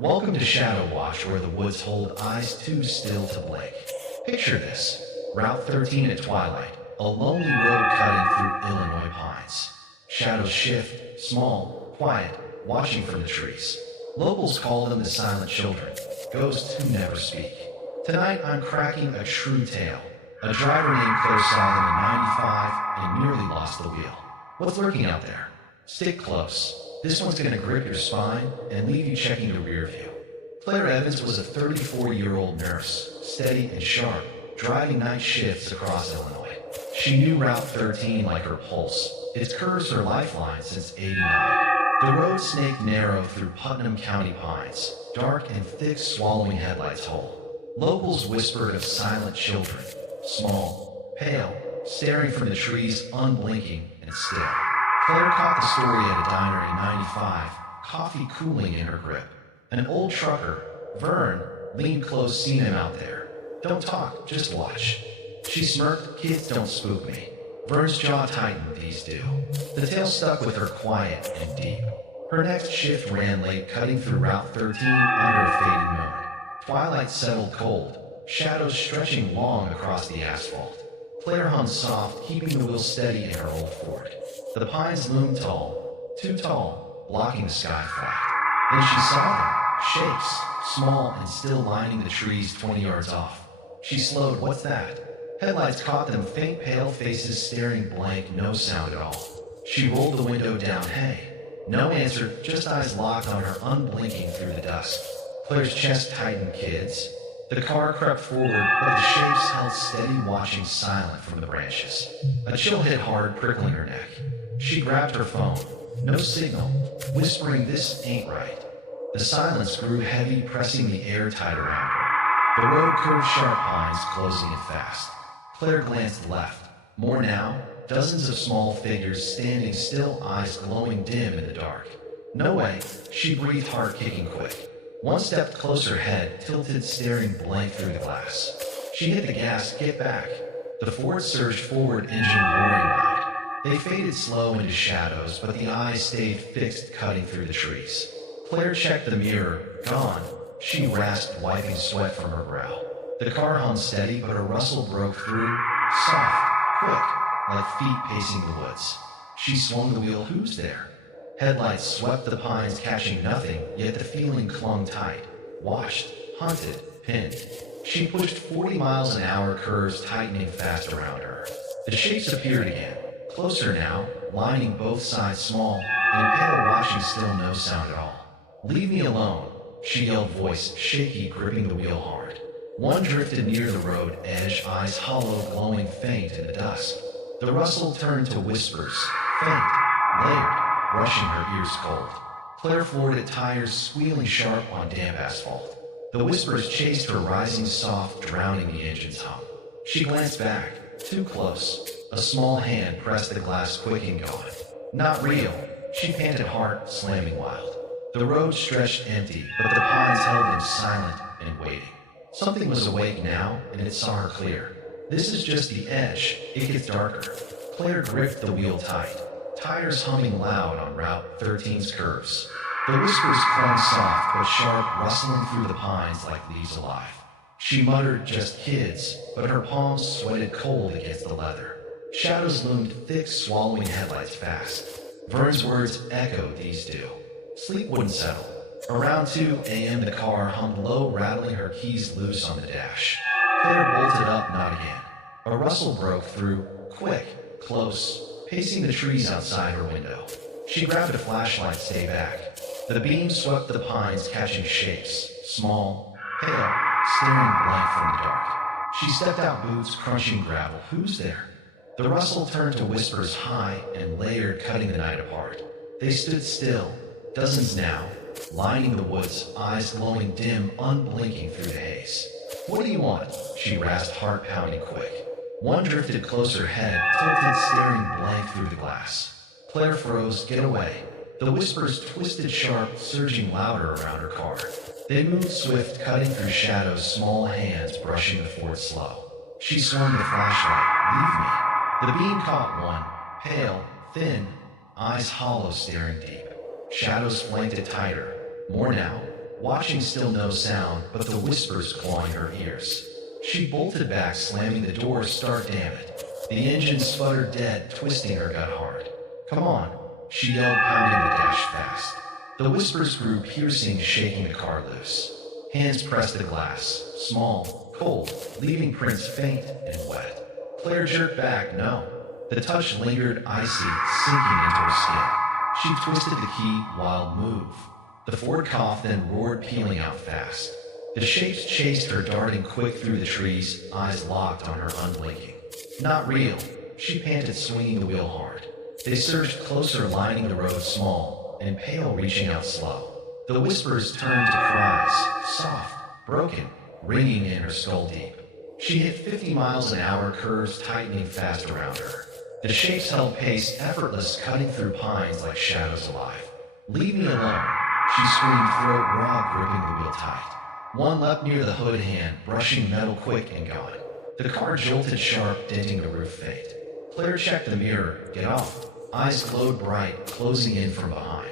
Welcome to Shadow Watch, where the woods hold eyes too still to blink. Picture this: Route 13 at twilight, a lonely road cutting through Illinois pines. Shadows shift, small, quiet, watching from the trees. Locals call them the silent children, ghosts who never speak. Tonight I'm cracking a true tale. A driver named Claire saw them in 95 and nearly lost the wheel. What's lurking out there? Stick close. This one's gonna grip your spine and leave you checking the rear view. Claire Evans was a 34-year-old nurse, steady and sharp, driving night shifts across Illinois. She knew Route 13 like her pulse. Its curves her lifeline since '89. The road snaked narrow through Putnam County pines, dark and thick, swallowing headlights whole. Locals whispered of silent children, small, pale, staring from the trees, unblinking and still. Claire caught the story at a diner in '95, coffee cooling in her grip. An old trucker, Vern, leaned close, seen him out there. Don't talk, just watch. She smirked, kids don't spook me. Vern's jaw tightened, these do. The tale stuck with her quiet and deep. Her next shift ran late, cutting through Route 13 under a fading moon. Twilight settled cold, shadows stretching long across the asphalt. Claire hummed soft, keeping the wheel steady in her old Ford. The pines loomed tall, too tall, blocking the sky flat. Then she saw them, shapes, small and still lining the trees 20 yards off. She slowed. What's that? Headlights caught them, faint pale faces staring blank, no sound at all. She rolled the window down. Hey. No answer, just eyes locked on her, unblinking through the dusk. Claire's chest tightened, kids. The car crept forward, but the shapes held steady, watching silent from the branches. A chill hit hard, prickling her neck. She grabbed her phone. No signal, whispering, this ain't right. The silence grew heavy, pressing the air tight around her. The road curved sharp, pines closing it fast. Claire glanced left. More now, dozens of small figures standing still, eyes glowing dim in the dark. No way, she breathed, heart kicking quick. One stepped closer, head tilted, staring blank through the glass. She hit the gas. Get back. The Ford surged forward, engine roaring loud. They faded slow into shadows, but the eyes stayed fixed, cutting through the trees. Claire checked the mirror. Gone. She rasped, wiping sweat from her brow. The car hung steady, but a rustle broke through, soft, quick, like feet pacing the woods. She swung the wheel. Who's there? Headlights swept the pines, catching nothing, yet the feeling clung tight. Watched, hunted, pinned. She pushed 40 miles an hour, curves tightening fast around her. The shapes appeared again, closer now, lining both sides, small and pale, watching, still no sound at all. Leave me alone, she yelled, voice shaky, gripping the wheel hard. One drifted near the road edge, eyes hollow, glowing faint in the dusk. The rustle turned to whispers, faint, layered, brushing her ears cold. Claire floored at tires, squealing sharp on damp asphalt. The whispers chased her, rising soft, drowning the engine's hum. She glanced back, too close. A small hand pressed the glass, quick and gone. Not real, she panted, heart slamming wild. The road stretched empty, but the pines held them silent and waiting. Something was awake now, and it saw her clear. This is just the edge. It gets darker. Claire gripped the wheel tight, tires humming loud on Route 13's curves. The whispers clung soft but sharp, rustling through the pines like leaves alive. She muttered, just kids, but her palms sweated cold against the leather. Shadows loomed thick, swallowing headlights fast. Vern's words echoed, these do. Sleep wouldn't settle. Around 2 a.m. the car hummed low, rattling, her keys loose on the dash. Claire bolted up, not again. A rustle broke through, quick, close, pacing the trees outside her window. She grabbed a flashlight. Stay back. The beam swept the pines, catching shapes, small, pale, staring blank from the dark. She stepped out, boots crunching gravel. Who's there? The rustle turned to whispers, high and layered, cutting the night apart. They stood still, dozens now, lining the woods, eyes glowing dim, unblinking through the haze. What do you want? She rasped, heart pounding quick. One drifted closer, head tilted, staring blank through the glass. Claire froze. Get away. The whispers twisted sharp, surging louder around her car. They moved swift, cutting through shadows, small hands brushing the Ford slow. She swung the flashlight. Leave me. The beam caught one, pale, thin, eyes hollow, staring deep. Shadows flanked it tighter. More now. watching still no sound but the whispers clawing her ears. She bolted back, slamming the door, start damn it. The engine sputtered dead, twisting her gut hard. Come on, she yelled, pounding the dash fast. The whispers grew piercing, shaking the car loose. Hands pressed the glass, small, cold, leaving prints faint and wet. Claire jerked back, no. The touch lingered, icy, sinking into her skin. She twisted the key, wild move. The Ford coughed, then roared, peeling out fast. The shapes chased her, darting quick through the trees, eyes locked on her, unblinking. Not real, she panted, swinging the wheel hard. They surged closer, lining the road, small and pale, reaching out slow. The whispers turned to cries, soft, broken, ringing in her skull deep. She hit 50 miles an hour, curves tightening fast around her. The shapes held pace, effortless, cutting through pines like shadows alive. Leave me alone, she screamed, throat raw, gripping the wheel tight. One leapt near the hood hand, brushing metal quick and gone. The car jolted sharp, denting the roof faint. Claire checked the mirror, get off. Eyes glowed bright, closing in from behind.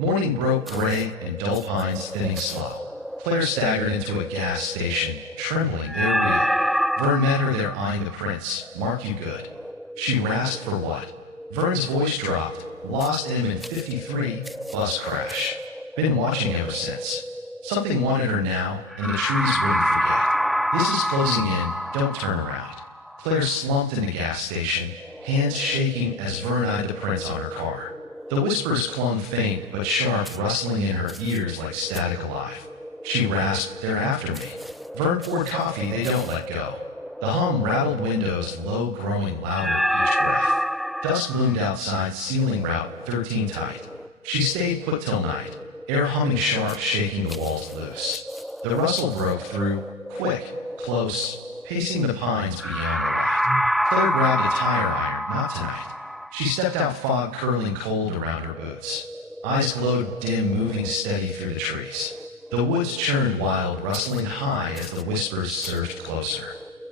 Morning broke gray and dull pines thinning slow. Claire staggered into a gas station, trembling, they're real. Vern met her there, eyeing the prints, mark you good. She rasped for what? Vern's voice dropped, lost him in 53, bus crash. Been watching ever since. Something wanted her now, and the trees wouldn't forget. This is closing in, don't turn around. Claire slumped in the gas station, hands shaking as Vern eyed the prints on her car. The whispers clung faint but sharp, rustling in her ears like static alive. She rasped, they're after me. Vern poured coffee, they don't let go. The hum rattled windows, low, growing louder each breath. Dusk loomed outside, sealing Route 13 tight. She stayed put till night, air humming sharp, shaking the walls loose. The rustle broke through, quick, close, pacing the pines beyond the light. Claire grabbed a tire iron, not tonight. She stepped out, fog curling cold around her boots. Eyes glowed dim, moving steady through the trees. The woods churned wild, rustling high as the whispers surged closer.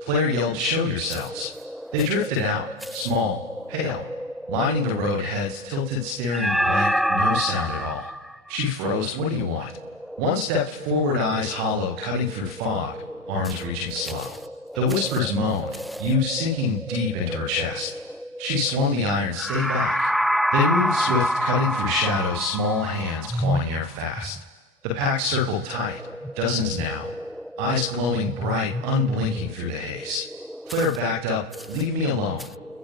Claire yelled, show yourselves. They drifted out, small, pale, lining the road, heads tilted, staring blank, no sound at all. She froze, what do you want? One stepped forward, eyes hollow, cutting through fog, arms reaching slow. The whispers moaned, you sinking deep into her chest. She swung the iron, stay back. They moved swift, cutting through shadows, small hands clawing air fast. The pack circled tight, dozens now, eyes glowing bright, unblinking through the haze. Claire backed up, leave me alone.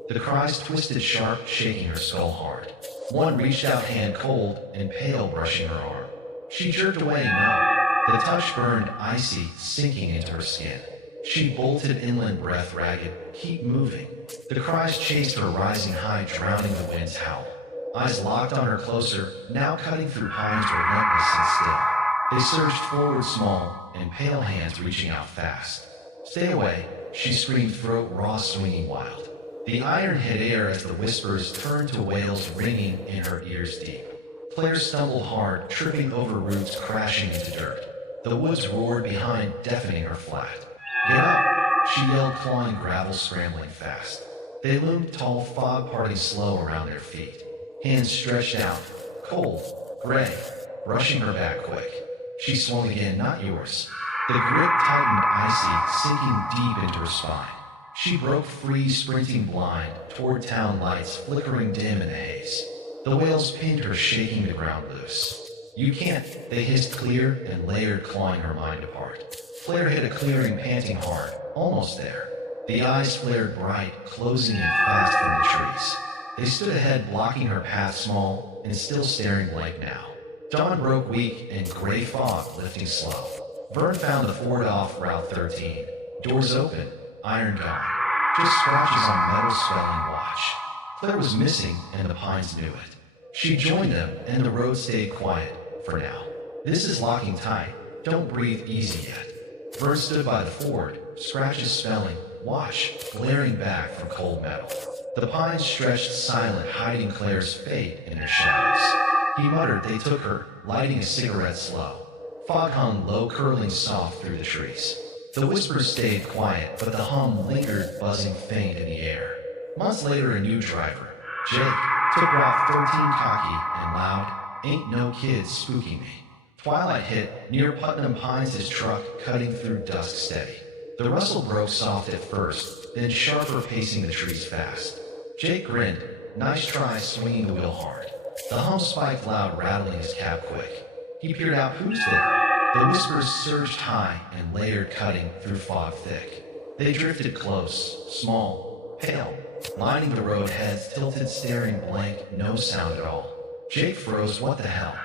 The cries twisted sharp, shaking her skull hard. One reached out, hand cold and pale, brushing her arm. She jerked away, no. The touch burned, icy, sinking into her skin. She bolted, inland, breath ragged, keep moving. The cries chased her, rising high, drowning the wind's howl. Eyes locked on her, closer, now cutting through pines, relentless and still. They surged forward, small and pale, hands reaching out fast. Stay away, she screamed, throat raw, swinging wild. The iron hit air as the whispers turned to wails, ringing in her ears deep. Claire stumbled hard, tripping over roots, crashing into dirt. The woods roared behind, deafening her flat. Get up, she yelled, clawing gravel, scrambling fast. They loomed tall, fog parting slow around their feet. Hands stretched out, cold, gray, brushing her back quick. She swung again, not yours. The grip tightened, icy, sinking deep into her spine. She broke free, sprinting blind, toward town lights, flickering dim in the haze. The wails pinned her, shaking the ground loose. You can't, they hissed clear and layered, clawing her mind apart. Claire hit a clearing, panting hard, almost there. The eyes flared bright, closing in fast from the trees. They stood ahead, blocking her path, small and still staring blank now. Dawn broke weak and gray fog lifting slow. Vern found the Ford off Route 13. Doors open, iron gone. Just scratches on metal spelling watch. Claire was missing and the pines knew it. She joined them and the road stayed quiet for now. This is locking tight. Don't breathe easy yet. Vern stood by the Ford, scratches spelling, watch, glaring back from cold metal. The pines stretched silent, hiding Claire's fate in their shadows. He muttered, they took her, lighting a cigarette slow. Fog hung low, curling soft through the trees. The whispers stayed quiet, but the hum lingered, buzzing faint in the air. Months later, a new driver, Jake, took Route 13 cocky and loud, ain't no kids spooking me. Twilight hit near Putnam Pines, his truck cutting through dusk steady. The rustle broke soft at first, then sharper, pacing the trees fast. Jake grinned. Nice try swinging the wheel hard. The hum spiked loud, rattling his cab quick. He peered out. Who's there? The whispers surged high and layered, cutting through fog thick. They drifted close, small, pale, lining the road, heads tilted, staring blank, no sound at all. Jake froze. What the hell?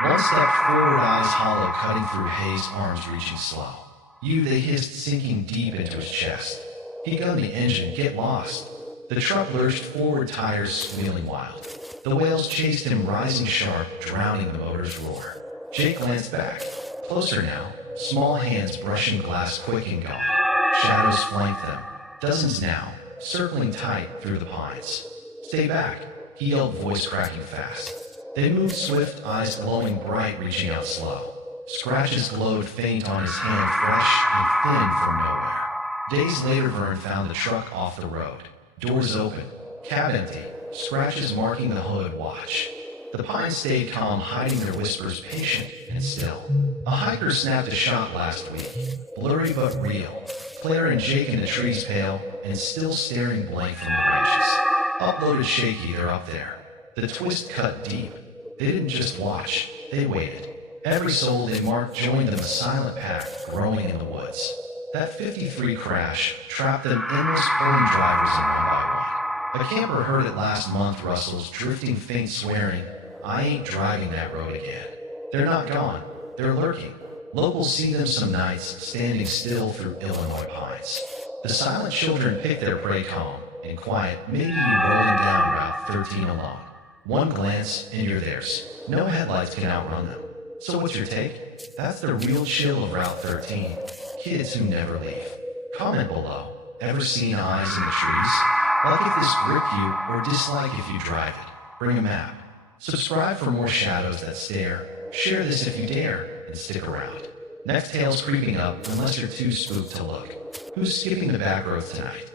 One step forward, eyes hollow, cutting through haze, arms reaching slow. You, they hissed, sinking deep into his chest. He gunned the engine. Get lost. The truck lurched forward, tires squealing wild. The wails chased him, rising sharp, drowning the motor's roar. Jake glanced back. Closer now, small hands brushing glass, quick and gone. Shadows flanked them, dozens now, circling tight through the pines. Stay back, he yelled, voice cracking fast. They moved swift, eyes glowing bright, reaching out slow. Scratches glowed faint on his hand, fresh and thin from nowhere. Days later, Vern found the truck off the road. Doors open, cab empty, scratches marking the hood. Watch. The pines stayed calm, hiding their whispers, patient and still. A hiker snapped a shot last week, blurry but real. Claire and Jake in the trees, pale and still, staring blank from the branches. Uploaded shaky, they're up there. The twist cut deep. They didn't just watch, they waited. Every soul they marked joined them, a silent pack growing in the woods. That 53 crash trapped them, endless pulling drivers in one by one. A camper heard it last month, rustles, drifting faint, swearing, I ain't driving that road again. They're not gone, they're lurking. Locals see them some nights, standing still through Illinois pines. The silent children pick their prey calm and quiet, maybe you rolling down Route 13 alone. One glance and you're theirs. No headlights can outrun them. So what's your take? That's the real chill of Route 13. Kids who never leave. Comment below. Ever seen eyes in the trees? Like if this gripped you, or dislike if you drive it. Bring a map. Subscribe for more shadows that stare. Share this if you dare, and stick around. Next tale's creeping up unless you're too spooked to look. Who's skipping the back roads tonight?